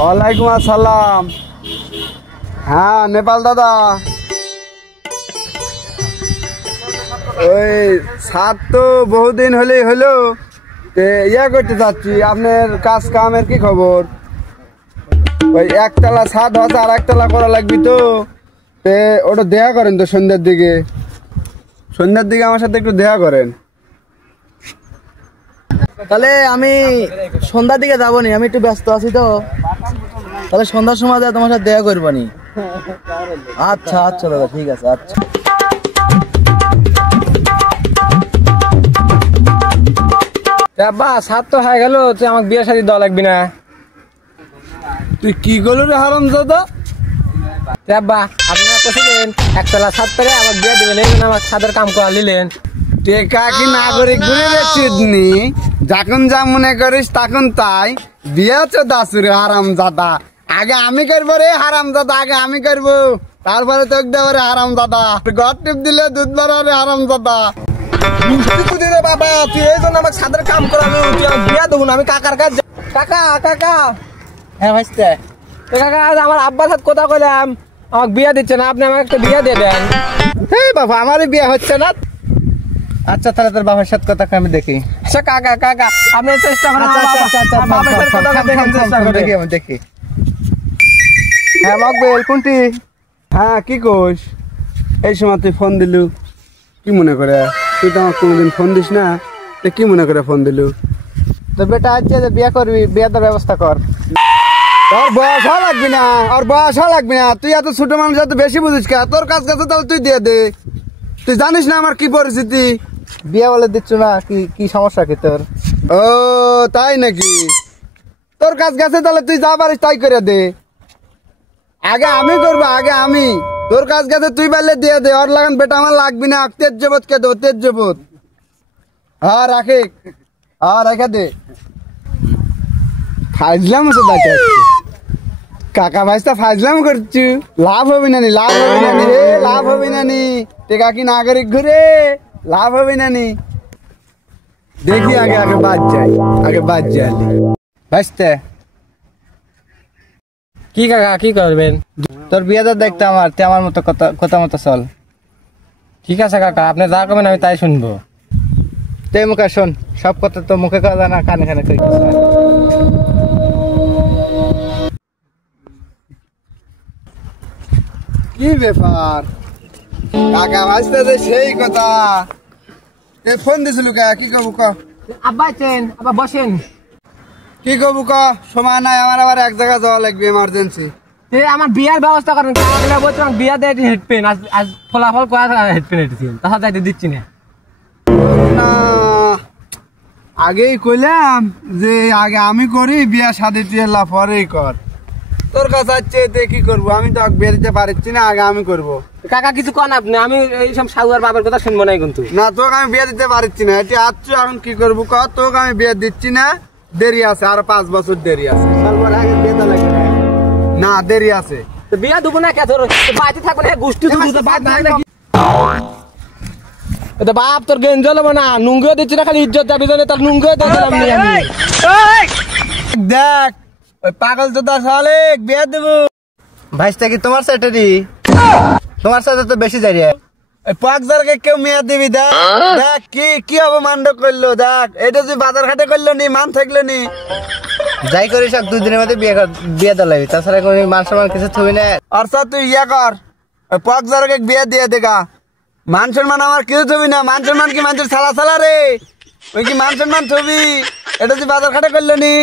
ওয়ালাইকুম আসসালাম। হ্যাঁ নেপাল দাদা, ওই সাত তো বহুদিন হলেই হলো, ইয়া করতে চাচ্ছি। আপনার কাজ কামের কি খবর? ওই একতলা ছাদ হচ্ছে, আর একতলা করা লাগবে তো, ওটা দেখা করেন তো সন্ধ্যার দিকে। সন্ধ্যার দিকে আমার সাথে একটু দেখা করেন। তাহলে আমি সন্ধ্যার দিকে যাবো নি, আমি একটু ব্যস্ত আছি তো। তাহলে সন্ধ্যার সময় তোমার সাথে দেখা করবো নি। আচ্ছা আচ্ছা দাদা, ঠিক আছে। আচ্ছা আব্বা সাত তো হয়ে গেল, তুই আমাকে বিয়ে শাদী দেওয়া লাগবি না। তুই কি করলো রে হারাম দাদা? আব্বা আপনারা কছিলেন একতলা ছাদ পেরে আমার বিয়ে দিবেন, এই জন্য আমার ছাদের কাম করা নিলেন। টেকা কি নাগরিক ঘুরে দেখছিস নি? যখন যা মনে করিস তখন তাই। বিয়ে তো দাসুরে হারাম দাদা। আগে আমি করবো রে হারাম দাদা, আগে আমি করবো, তারপরে তোকে দেবো রে হারাম দাদা। ঘর টিপ দিলে দুধ বাড়া রে হারাম দাদা। বাবা তুই এই জন্য আমার ছাদের কাম করানো, তুই আমার বিয়ে দেবো না। আমি কাকার কাছে কাকা কাকা হ্যাঁ ভাইস্তে, কাকা আমার আব্বার সাথে কথা কইলাম, আমাকে বিয়ে দিচ্ছে না, আপনি আমাকে একটা বিয়ে দিয়ে দেন। এই বাবা আমারই বিয়ে হচ্ছে না। আচ্ছা তাহলে তোর বাবার সাথে কথা আমি দেখি। আচ্ছা কাকা কাকা আপনি চেষ্টা করেন, বাবার সাথে কথা দেখেন, চেষ্টা করে দেখি আমি দেখি। হ্যাঁ মকবেল কোনটি? হ্যাঁ কি কোস? এই সময় তুই ফোন দিলু কি মনে করে? তুই তো আমাকে কোনোদিন ফোন দিস না, তুই কি মনে করে ফোন দিলু? তো বেটা আজকে যে বিয়ে করবি, বিয়ের ব্যবস্থা কর। তোর বয়স হওয়া লাগবি না, আর বয়স হওয়া লাগবি না। তুই এত ছোট মানুষ, এত বেশি বুঝিস কা? তোর কাজ কাছে তাহলে তুই দিয়ে দে। তুই জানিস না আমার কি পরিস্থিতি? বিয়ে বলে দিচ্ছ না, কি কি সমস্যা কি তোর? ও তাই নাকি? তোর কাজ গেছে তাহলে তুই যা পারিস তাই করে দে। আগে আমি করবো, আগে আমি। তোর কাজ গেছে তুই পারলে দিয়ে দে। ওর লাগান বেটা আমার লাগবি না। তেজ্যবোধ কে দেবো? তেজ্যবোধ। হ্যাঁ রাখে, হ্যাঁ রেখে দে। ফাজলাম তো দেখা কাকা ভাইস্তা ফাজলাম করছু। লাভ হবে না নি, লাভ হবে না নি রে, লাভ হবে না নি। টেকা কি নাগরিক ঘুরে, লাভ হবে না নি। দেখি আগে আগে বাদ যাই, আগে বাদ যাই। ভাইস্তে কি কাকা কি করবেন? তোর বিয়েটা দেখতে আমার, তুই আমার মতো কথা মতো চল। ঠিক আছে কাকা, আপনি যা করবেন আমি তাই শুনবো। তুই মুখে শোন, সব কথা তো মুখে কথা না, কানে কানে কই। কি ব্যাপার? কাকা ভাইস্তা সেই কথা। ফোন দিছিল কা? কি কবু ক? আব্বা আছেন, আব্বা বসেন। কি কবু ক? সময় নাই আমার, আবার এক জায়গায় যাওয়া লাগবে এমার্জেন্সি। আমার বিয়ার ব্যবস্থা করেন, কাকা বলছে আমার বিয়া দিয়ে হেডপেন, আজ ফলাফল করা হেডপেন এটেছেন, তাহলে যাইতে দিচ্ছি না। না আগেই কইলাম যে আগে আমি করি, বিয়া শাদি টিয়া পরেই কর। তোর কাছে আছে কি করবো? আমি তো বিয়ে দিতে পারছি না, আগে আমি করবো। কাকা কিছু কন আপনি, আমি এইসব সাউয়ার বাবার কথা শুনবো না কিন্তু। না তোকে আমি বিয়ে দিতে পারছি না, এটি আসছো এখন কি করবো ক? তোকে আমি বিয়ে দিচ্ছি না, দেরি আছে, আরো 5 বছর দেরি আছে। না দেরি আছে। বিয়া দেবো না কে? তোর বাড়িতে থাকবো না, গোষ্ঠী বাপ তোর গেঞ্জল না, নুঙ্গিও দিচ্ছি না, খালি ইজ্জত যাবি জানে, তার নুঙ্গিও দিলাম আমি। দেখ ওই পাগল তো সালে বিয়ে দেবো। ভাইস্তে কি তোমার সাথে? তোমার সাথে তো বেশি যাই রে। পাকজারকে কেউ মেয়ে দিবি? দেখ দেখ কি কি অবমান্ড করলো। দেখ এটা তুই বাজার ঘাটে করলো নি, মান থাকলো নি। যাই করিস 2 দিনের মধ্যে বিয়ে দেওয়া লাগবে, তাছাড়া কোনো মান সম্মান কিছু থবি না। অর্থাৎ তুই ইয়া কর, ওই পাকজারকে বিয়ে দিয়ে দেখা। মান সম্মান আমার কিছু থবি না। মান সম্মান কি মানুষের ছালা ছালা রে? ওই কি মান সম্মান থবি? এটা তুই বাজার ঘাটে করলো নি।